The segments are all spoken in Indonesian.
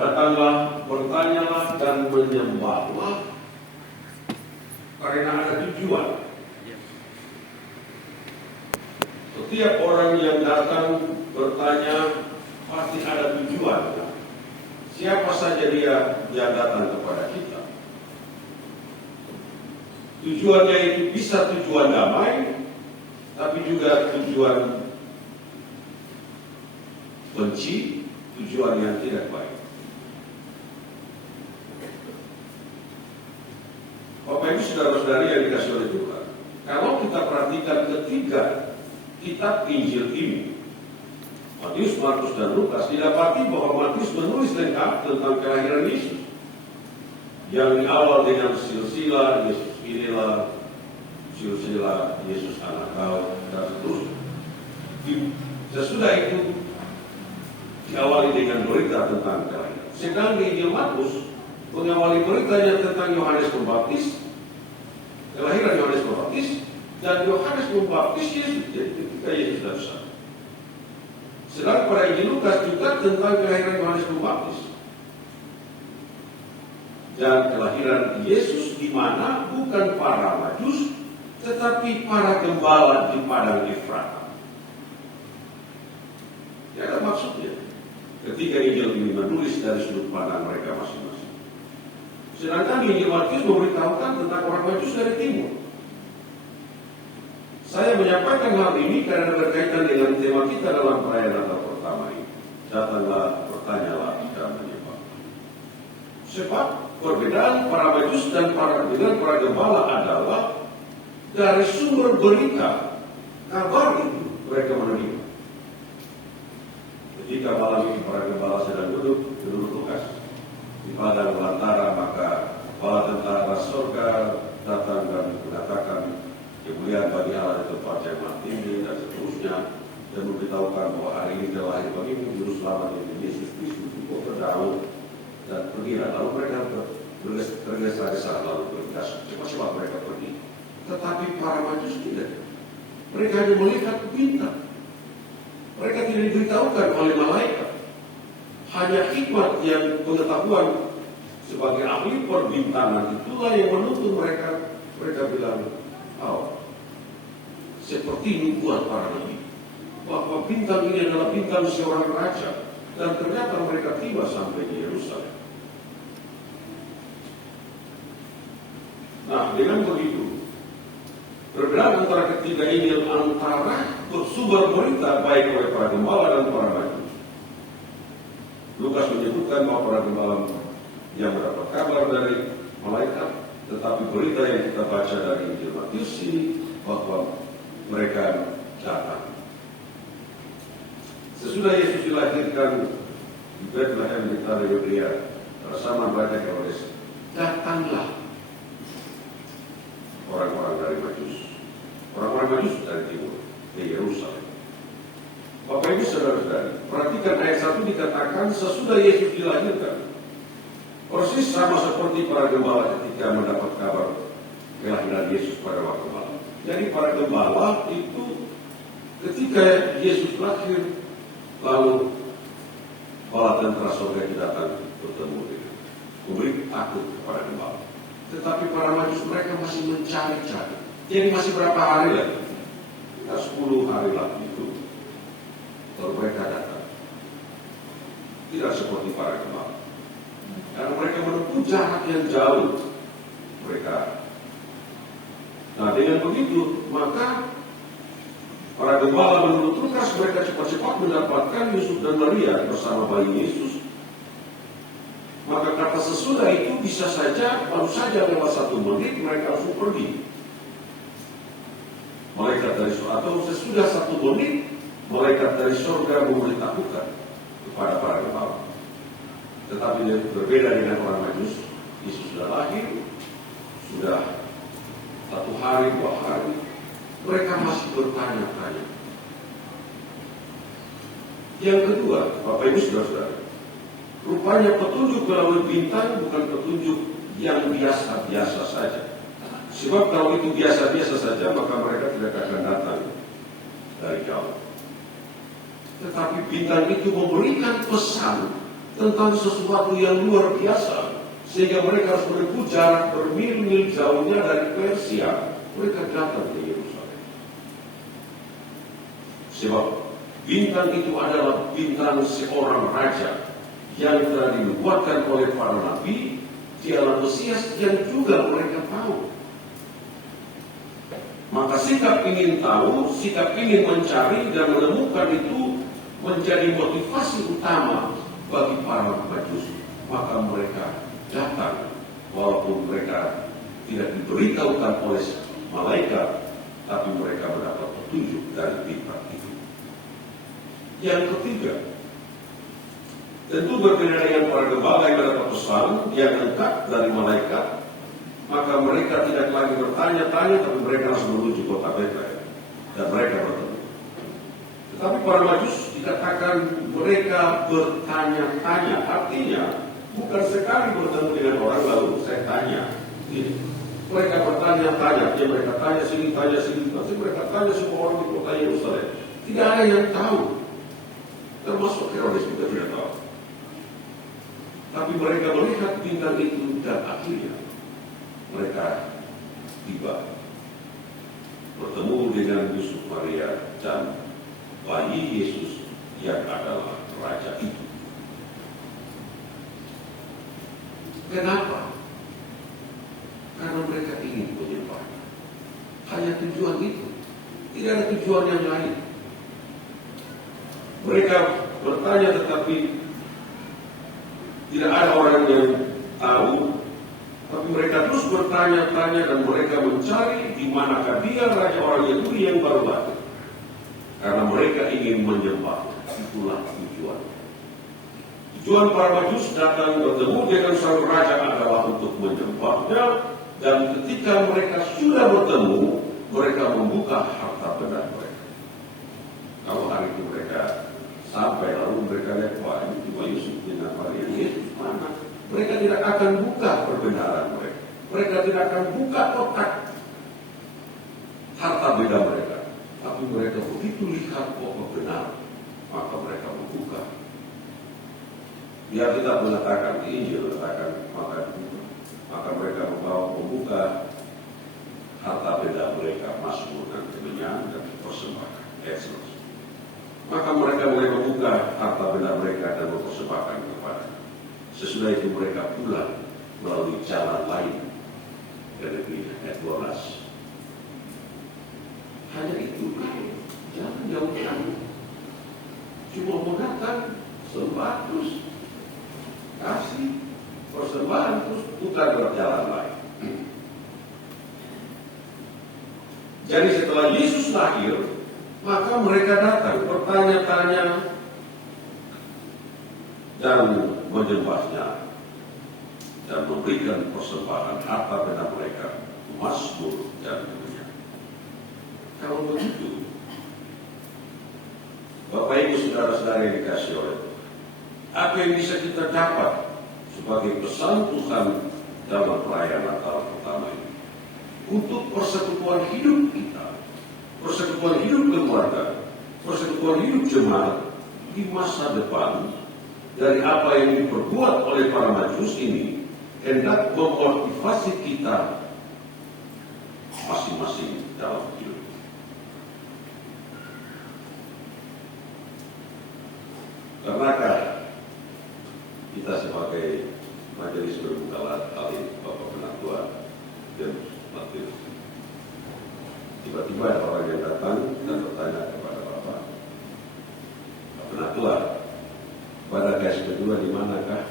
Datanglah, bertanyalah, dan menyembahlah karena ada tujuan. Setiap orang yang datang bertanya pasti ada tujuan. Siapa saja dia datang kepada kita. Tujuannya itu bisa tujuan damai, tapi juga tujuan benci, tujuan yang tidak baik. Bapak Ibu saudara-saudari yang dikasih oleh Tuhan, kalau kita perhatikan ketiga kitab Injil ini, Matius, Markus, dan Lukas, didapati bahwa Matius menulis lengkap tentang kelahiran Yesus. Yang diawal dengan silsilah Yesus inilah, silsilah Yesus anak Daud, dan seterusnya. Sesudah itu diawali dengan berita tentang kelahiran. Sedang di Injil Markus mengawali beritanya tentang Yohanes Pembaptis, kelahiran Yohanes Pembaptis, dan Yohanes Pembaptis Yesus ketika Yesus datang. Sedang pada Injil Lukas juga tentang kelahiran Yohanes Pembaptis dan kelahiran Yesus, di mana bukan para Majus, tetapi para gembala di padang Efrata. Ya, ada maksudnya. Ketika Injil ini menulis dari sudut pandang mereka masing-masing. Sedangkan Injil Matius memberitahukan tentang orang Majus dari timur. Saya menyampaikan hal ini karena berkaitan dengan tema kita dalam perayaan Natal pertama ini. Datanglah, bertanyalah, dan menyembah. Sebab perbedaan para Majus dan dengan para gembala adalah dari sumber berita kabar itu mereka menerima. Ketika malam ini para gembala sedang duduk tugas di padang belantara, maka kepala tentara surga datang dan mengatakan kemuliaan bagi Allah di tempat yang maha tinggi dan seterusnya, dan memberitahukan bahwa hari ini telah lahir bagimu juru selamat yaitu Yesus Kristus di kota Daud, dan pergilah. Lalu mereka tergesa-gesa lalu bergegas cepat-cepat mereka pergi. Tetapi para Majus tidak. Mereka hanya melihat bintang. Mereka tidak diberitahukan oleh malaikat. Hanya hikmat yang pengetahuan sebagai ahli perbintangan itulah yang menuntun mereka. Mereka bilang, seperti nubuat para nabi, bahwa bintang ini adalah bintang seorang raja, dan ternyata mereka tiba sampai di Yerusalem. Nah, dengan begitu, perbedaan antara ketiga ini antara sumber berita baik oleh para gembala dan para Majus. Lukas menyebutkan bahwa para gembala yang mendapat kabar dari malaikat, tetapi berita yang kita baca dari Injil Matius ini bahwa mereka datang. Sesudah Yesus dilahirkan di Bethlehem di tanah Yudea bersama Raja Herodes, datanglah orang-orang dari Majus, orang-orang Majus dari timur ke Yerusalem. Bapak Ibu saudara-saudari, perhatikan ayat 1 dikatakan sesudah Yesus dilahirkan. Persis sama seperti para gembala ketika mendapat kabar kelahiran Yesus pada waktu malam. Jadi para gembala itu ketika Yesus lahir, lalu bala tentara surga datang bertemu dengan memberi takut kepada gembala. Tetapi para Majus mereka masih mencari-cari. Jadi masih berapa hari lagi? 10 hari lagi itu baru mereka datang. Tidak seperti para gembala. Karena mereka menempuh jarak yang jauh mereka. Nah, dengan begitu maka para gembala menurut Lukas mereka cepat-cepat mendapatkan Yusuf dan Maria bersama bayi Yesus. Maka kata sesudah itu bisa saja baru saja lewat 1 menit mereka langsung pergi. Malaikat dari surga, atau sesudah 1 menit malaikat dari surga memberitahukan kepada para gembala. Tetapi berbeda dengan orang Majus, Yesus sudah lahir, sudah 1 hari, 2 hari, mereka masih bertanya-tanya. Yang kedua, Bapak Ibu saudara-saudara, rupanya petunjuk melalui bintang bukan petunjuk yang biasa-biasa saja. Sebab kalau itu biasa-biasa saja, maka mereka tidak akan datang dari jauh. Tetapi bintang itu memberikan pesan tentang sesuatu yang luar biasa, sehingga mereka harus menempuh jarak bermil-mil jauhnya dari Persia. Mereka datang ke Yerusalem. Sebab bintang itu adalah bintang seorang raja yang telah dinubuatkan oleh para nabi. Dialah Mesias yang juga mereka tahu. Maka sikap ingin tahu, sikap ingin mencari dan menemukan itu menjadi motivasi utama bagi para Majus. Maka mereka datang walaupun mereka tidak diberitahukan oleh malaikat, tapi mereka mendapat petunjuk dari bintang itu. Yang ketiga, tentu berbeda dengan para gembala yang mendapat pesan yang lengkap dari malaikat, maka mereka tidak lagi bertanya-tanya, tapi mereka langsung menuju kota Betlehem dan mereka bertemu. Tetapi para Majus dikatakan mereka bertanya-tanya, artinya bukan sekali bertemu dengan orang lalu saya tanya. Mereka bertanya-tanya, mereka tanya sini, pasti mereka tanya semua orang di kota Yerusalem. Tidak ada yang tahu, termasuk Herodes juga tidak tahu. Tapi mereka melihat bintang itu dan akhirnya mereka tiba bertemu dengan Yusuf, Maria dan bayi Yesus yang adalah raja itu. Kenapa? Karena mereka ingin menyembahnya. Hanya tujuan itu. Tidak ada tujuan yang lain. Mereka bertanya tetapi tidak ada orang yang tahu. Tapi mereka terus bertanya-tanya dan mereka mencari di manakah dia raja orang Yahudi yang baru lahir. Karena mereka ingin menyembahnya. Itulah tujuan. Tujuan para Majus datang bertemu dengan sang raja adalah untuk menyembahnya. Dan ketika mereka sudah bertemu, mereka membuka harta benda mereka. Kalau hari itu mereka sampai lalu mereka lihat, wah ini cuma Yusuf dengan Maria, Yesus mana? Mereka tidak akan buka perbenaran mereka. Mereka tidak akan buka kotak harta benda mereka. Tapi mereka begitu lihat bahwa benar, maka mereka membuka. Dia tidak mengatakan Injil, mengatakan maka mereka membuka harta benda mereka, Mazmur dan kemenyan dan persembahkan. Maka mereka mulai membuka harta benda mereka dan mempersembahkan kepada. Sesudah itu mereka pulang melalui jalan lain ke negeri Edwardas. Hanya itu, jangan jauh-jauh. Cuma mau datang sembah terus kasih persembahan terus bukan berjalan lain. Jadi setelah Yesus lahir, maka mereka datang bertanya-tanya dan menyembahnya dan memberikan persembahan harta benda mereka, Mazmur dan kemenyan. Kalau begitu, Bapak Ibu saudara-saudara yang dikasih oleh Tuhan, apa yang bisa kita dapat sebagai pesan Tuhan dalam perayaan Natal pertama ini untuk persekutuan hidup kita, persekutuan hidup keluarga, persekutuan hidup jemaat di masa depan, dari apa yang diperbuat oleh para Majus ini hendak memotivasi kita masing-masing dalam hidup. Karenakah kita sebagai majelis berbuka kali Bapak Penatua dan Matius, tiba-tiba ada orang yang datang dan bertanya kepada Bapak Penatua, pada gas kedua di manakah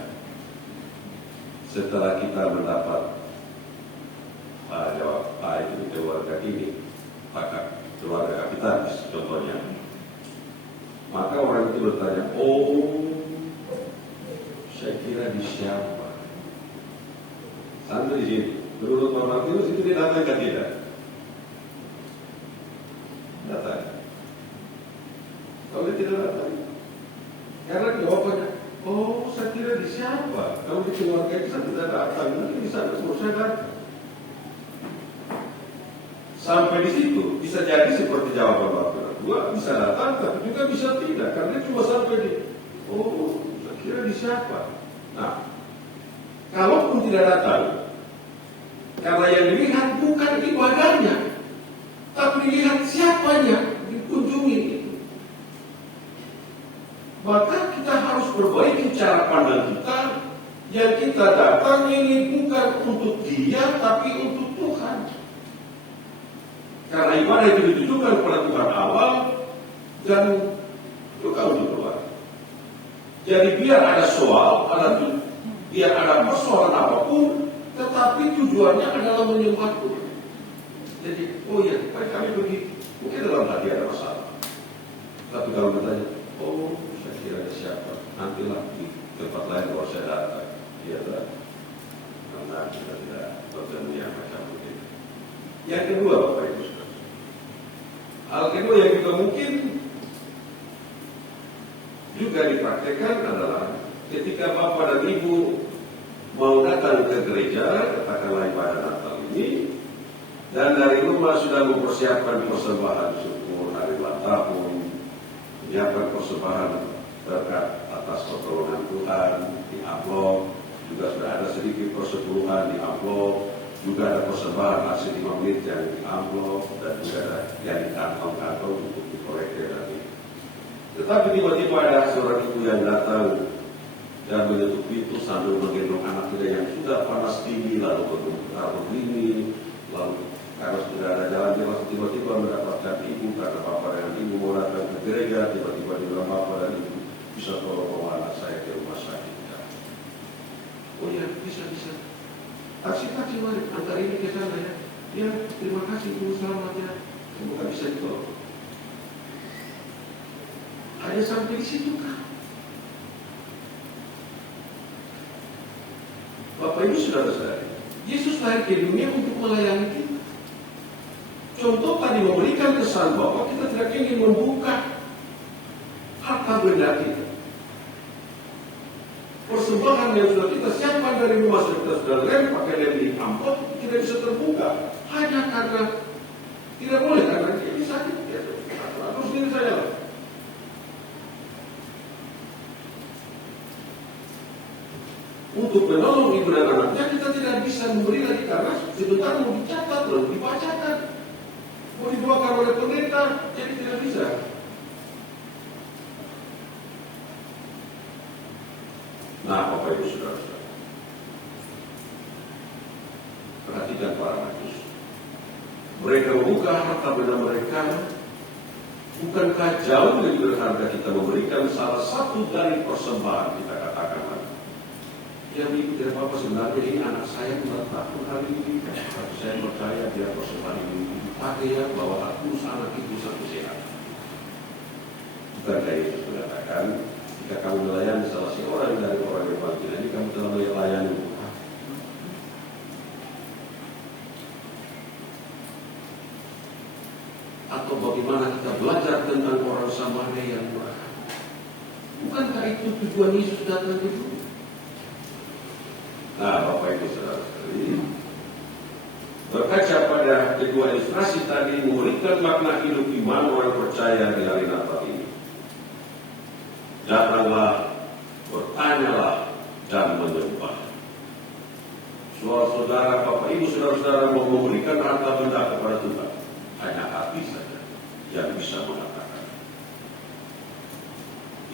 setelah kita mendapat jawab itu keluarga ini, maka keluarga kapitalis contohnya. Maka orang itu bertanya, oh saya kira di siapa? Sampai di sini. Menurut Pak Martinus itu dia datang ke tidak? Datang. Kalau dia tidak datang, karena jawabannya, oh saya kira di siapa? Kalau di keluarga itu saya tidak datang, nanti di sana semua saya datang. Sampai di situ bisa jadi seperti jawaban Bapak Dua, bisa datang tapi juga bisa tidak, karena cuma sampai di, oh saya kira di siapa? Nah, kalaupun tidak datang, karena yang dilihat bukan ibadahnya, tapi lihat siapanya dikunjungi itu. Maka kita harus perbaiki cara pandang kita. Yang kita datang ini bukan untuk dia, tapi untuk Tuhan. Karena ibadah itu ditujukan kepada Tuhan awal dan juga untuk Tuhan. Jadi biar ada soal, biar ada persoalan apapun, tetapi tujuannya adalah menyembah Tuhan. Jadi, oh ya, kami begitu. Mungkin dalam hati ada masalah. Tapi kalau bertanya, oh, saya kira ada siapa? Nantilah di tempat lain kalau saya datang. Iya, karena kita tidak bertemu yang macam begitu. Yang kedua, Bapak Ibu Saudara. Hal kedua yang juga mungkin juga dipraktekkan adalah ketika Bapak dan Ibu mau datang ke gereja, katakanlah ibadah Natal ini, dan dari rumah sudah mempersiapkan persembahan syukur hari ulang tahun, menyiapkan persembahan berkat atas pertolongan Tuhan di amplop, juga sudah ada sedikit persepuluhan di amplop, juga ada persembahan aksi 5 menit yang di amplop, dan juga ada yang di kantong-kantong untuk dikoleksi nanti. Tetapi tiba-tiba ada seorang ibu yang datang dan menyentuh pintu sambil menggendong anaknya yang sudah panas tinggi, lalu begini, lalu karena sudah ada jalan-jalan, tiba-tiba mendapatkan ibu karena bapak dan ibu mau datang ke gereja, tiba-tiba dibilang bapak dan ibu bisa tolong bawa anak saya ke rumah sakit. Oh ya, bisa. Taksi mari, antar ini ke sana ya. Ya, terima kasih ibu, selamat ya. Semoga bisa ditolong. Hanya sampai di situ kan. Bapak Ibu saudara-saudari, Yesus lahir ke dunia untuk melayani kita. Contoh tadi memberikan kesan bahwa kita tidak ingin membuka harta benda kita. Persembahan yang sudah kita siapkan dari rumah, kita sudah lem, pakai lem di amplop, tidak bisa terbuka. Hanya karena tidak boleh, karena dia sakit. Ya, terus sendiri saja. Untuk menolong ibu dan anaknya kita tidak bisa memberi lagi karena sebentar mau dicatat, lalu dibacakan, mau didoakan oleh pendeta, jadi tidak bisa. Nah, Bapak Ibu Saudara-saudara, perhatikan para majus. Mereka membuka harta benda mereka. Bukankah jauh lebih berharga kita memberikan salah satu dari persembahan kita katakan lagi? Yang ibu tidak apa-apa, sebenarnya ini anak saya ulang tahun hari ini. Tapi saya percaya dia persembahan ini dipakai ya, bahwa aku anak itu satu sehat. Bukankah Yesus mengatakan, jika kamu melayani salah seorang dari orang Evangelis ini, kamu telah melayani Tuhan. Atau bagaimana kita belajar tentang orang Samaria yang murah? Bukankah itu tujuan Yesus datang ke dunia? Nah, Bapak Ibu Saudara-saudari, berkaca pada kedua ilustrasi tadi memberikan makna hidup iman orang percaya di hari Natal ini. Datanglah, bertanyalah, dan menyembah. Saudara, Bapak Ibu, saudara-saudara mau memberikan harta benda kepada Tuhan, hanya hati saja yang bisa mengatakan.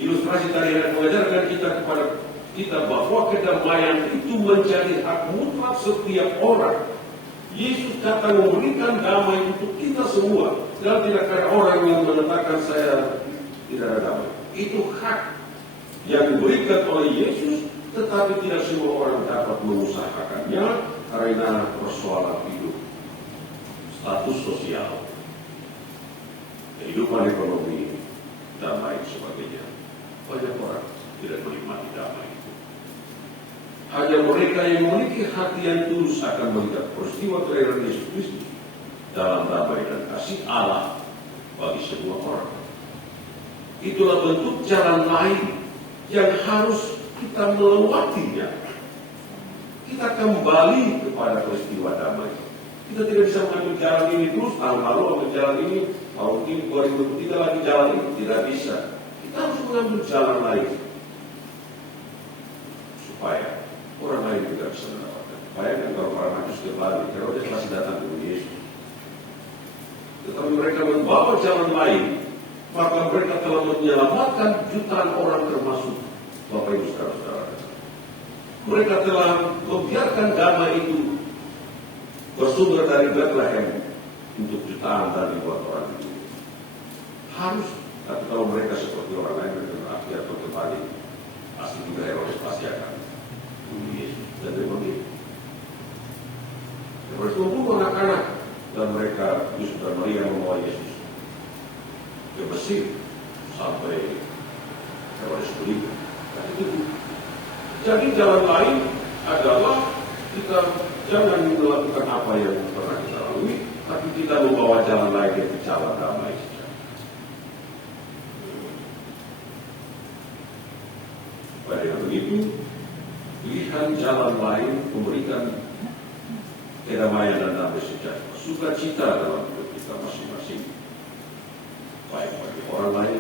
Ilustrasi tadi yang mengajarkan kita bahwa kedamaian itu menjadi hak mutlak setiap orang. Yesus datang memberikan damai untuk kita semua, dan tidak ada orang yang mengatakan saya tidak ada damai. Itu hak yang diberikan oleh Yesus, tetapi tidak semua orang dapat mengusahakannya karena persoalan hidup, status sosial, kehidupan ekonomi, dan lain sebagainya. Banyak orang tidak menikmati damai itu. Hanya mereka yang memiliki hati yang tulus akan melihat peristiwa kelahiran Yesus Kristus dalam damai dan kasih Allah bagi semua orang. Itulah bentuk jalan lain yang harus kita melewatinya. Kita kembali kepada peristiwa damai. Kita tidak bisa mengambil jalan ini terus, tahun lalu ambil jalan ini, tahun ini 2023 lagi jalan ini. Tidak bisa. Kita harus mengambil jalan lain. supaya orang lain juga bisa mendapatkan. Bayangkan kalau para majus kembali, Herodes masih datang ke Yesus. Tetapi mereka membawa jalan lain, maka mereka telah menyelamatkan jutaan orang termasuk Bapak Ibu Saudara-saudara. Mereka telah membiarkan dana itu bersumber dari Bethlehem untuk jutaan dan ribuan orang itu. Harus, tapi kalau mereka seperti orang lain berarti atau kembali, pasti juga Herodes pasti akan membunuh Yesus. Dan memang itu. Herodes membunuh anak-anak, dan mereka, Yusuf dan Maria membawa Yesus ke Mesir sampai Herodes meninggal. Dan itu. Jadi jalan lain adalah kita jangan melakukan apa yang pernah kita lalui, tapi kita membawa jalan lain yaitu jalan damai saja. Pada yang begitu, pilihan jalan lain memberikan kedamaian dan damai sejahtera, sukacita dalam hidup kita masing-masing, baik bagi orang lain